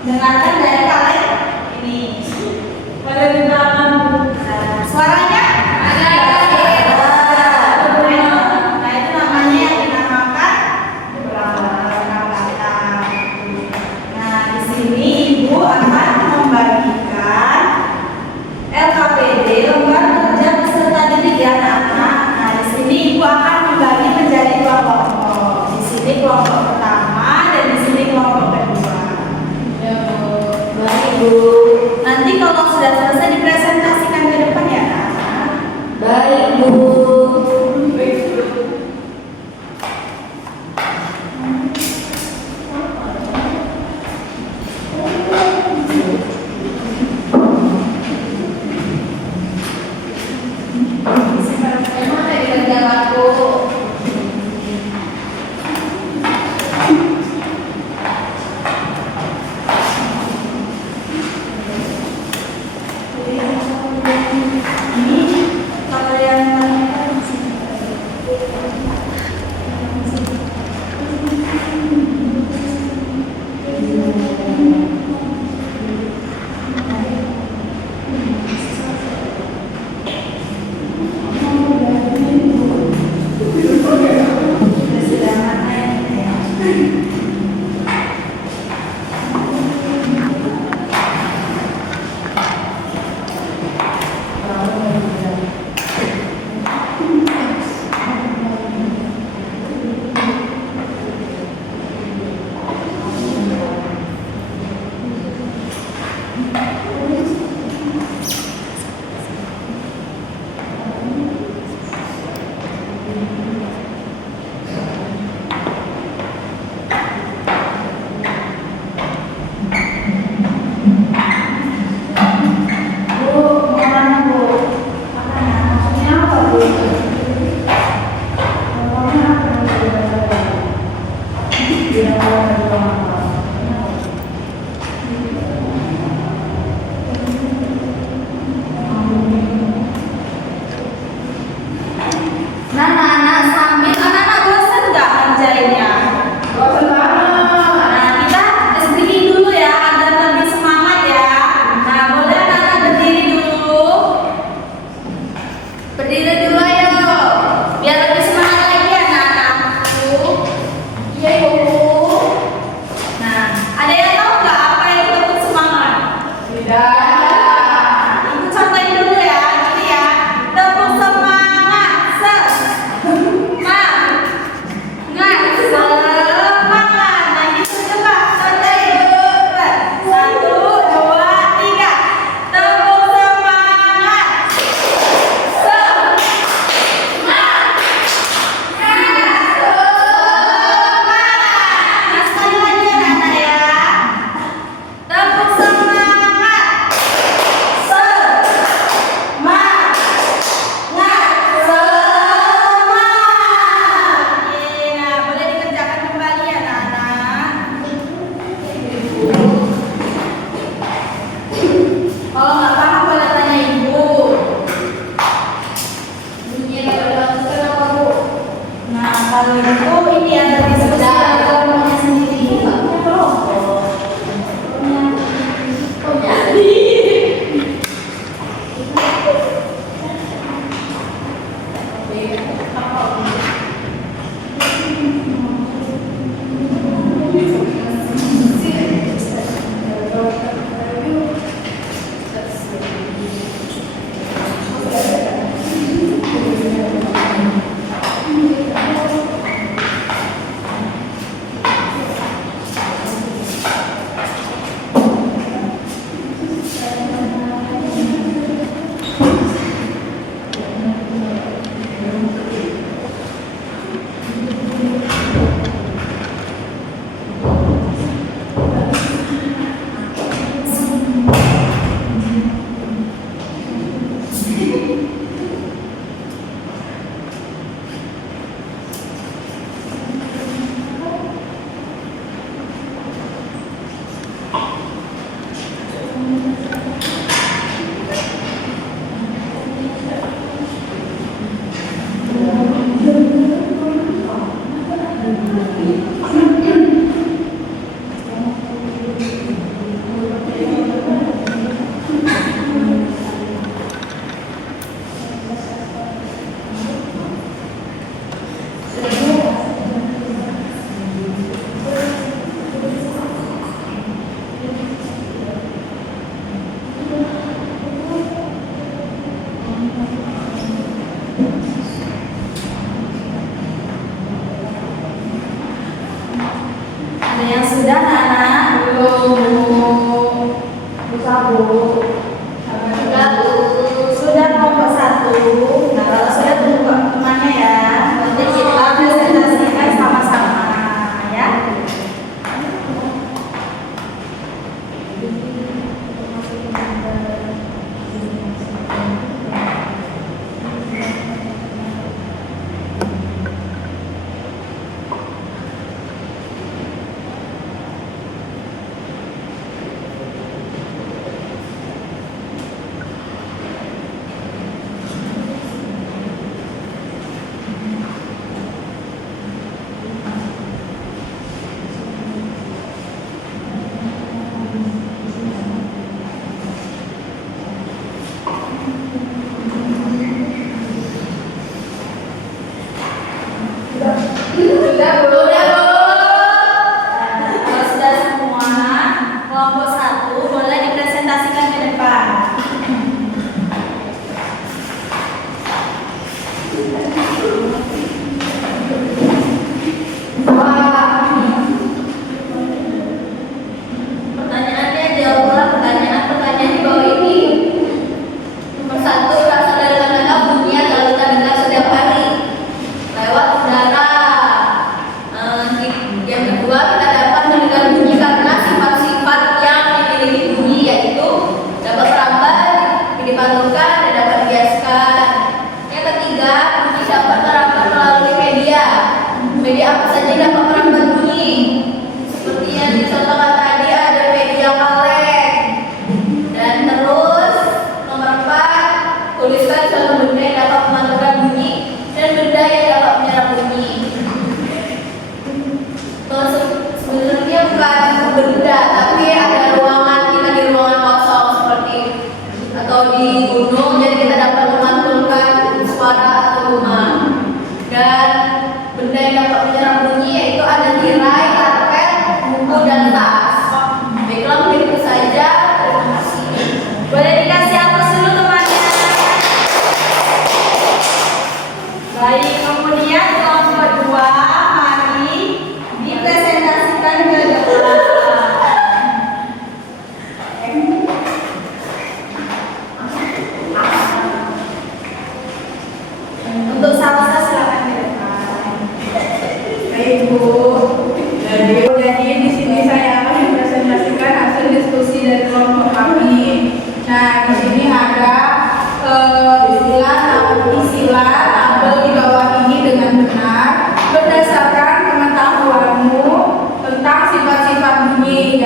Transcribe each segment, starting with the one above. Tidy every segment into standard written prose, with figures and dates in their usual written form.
Dengarkan dari kalian ini. Pada di belakang. Suaranya ada. Nah, itu namanya yang dinamakan belakang. Nah, di sini Ibu akan membagikan LKPD, lembar kerja peserta didik ya anak-anak. Nah, di sini Ibu akan membagi menjadi dua kelompok. Di sini kelompok pertama dan di sini kelompok kedua. Baik Bu. Nanti kalau sudah selesai dipresentasikan ke depan ya anak-anak. Baik Bu.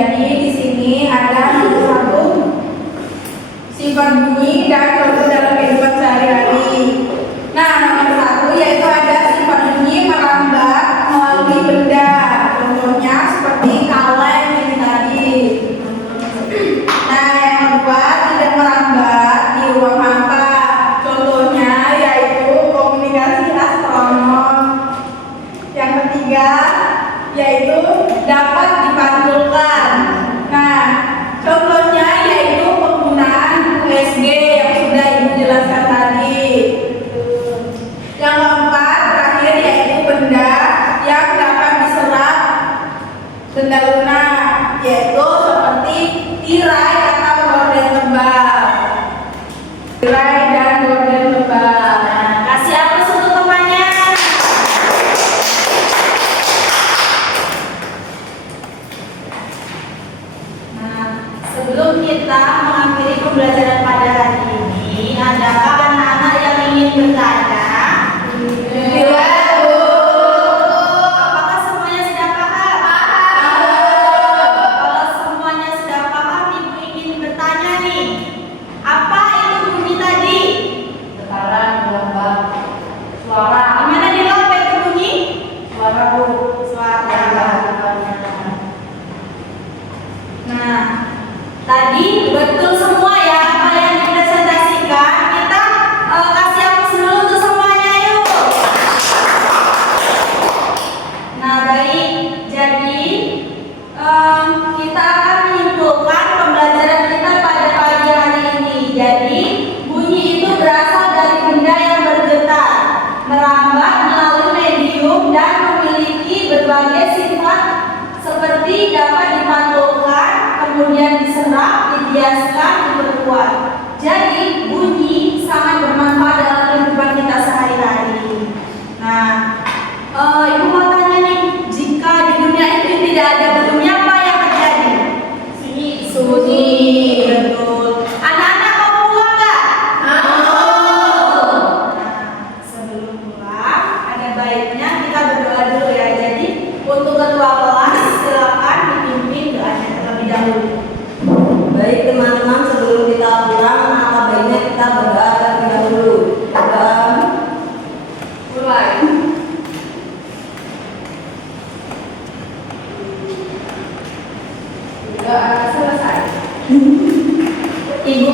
Jadi di sini ada satu sifat bunyi dan contoh dalam kehidupan sehari-hari. Nah, nomor satu yaitu ada sifat bunyi merambat melalui benda. Contohnya seperti kaleng ini tadi. Nah, yang kedua tidak merambat di ruang hampa. Contohnya yaitu komunikasi astronom. Yang ketiga yaitu dapat dipantulkan. Nah, contohnya yaitu penggunaan USG yang sudah Ibu jelaskan tadi. Yang keempat terakhir yaitu benda yang dapat diserap benda lunak, yaitu seperti tirai atau gorden tebal. Tirai dan gorden tebal. Kasih aplaus untuk temannya. Nah, sebelum kita mengakhiri pembelajaran pada hari ini, adakah anak-anak yang ingin bertanya? Iya, Bu. Apakah semuanya sudah paham? Kalau semuanya sudah paham, Ibu ingin bertanya nih. Apa itu bunyi tadi? Sekarang gelombang suara. Gimana nih lo? Apa itu bunyi? Suara Bu. Suara. Nah, tadi betul semua ya apa yang dipresentasikan. Kita kasih aplaus dulu untuk semuanya yuk. Nah, baik. Jadi kita akan menyimpulkan pembelajaran kita pada pagi hari ini. Jadi bunyi itu berasal dari benda yang bergetar, merambat melalui medium dan memiliki berbagai sifat seperti dapat dipantulkan, kemudian diserap, dibiaskan, diperkuat. Jadi bunyi sangat bermanfaat dalam kehidupan kita sehari-hari. Nah, Ibu mau tanya nih, jika di dunia ini tidak ada bunyi apa yang terjadi? Sunyi. Betul. Anak-anak mau pulang nggak? Nah, sebelum pulang, ada baiknya kita berdoa dulu ya. Jadi untuk ketua kelas silakan dipimpin doanya terlebih dahulu. Baik teman-teman, sebelum kita pulang, maka baiknya kita berdoa terlebih dahulu. Dan Mulai. Sudah selesai. Ibu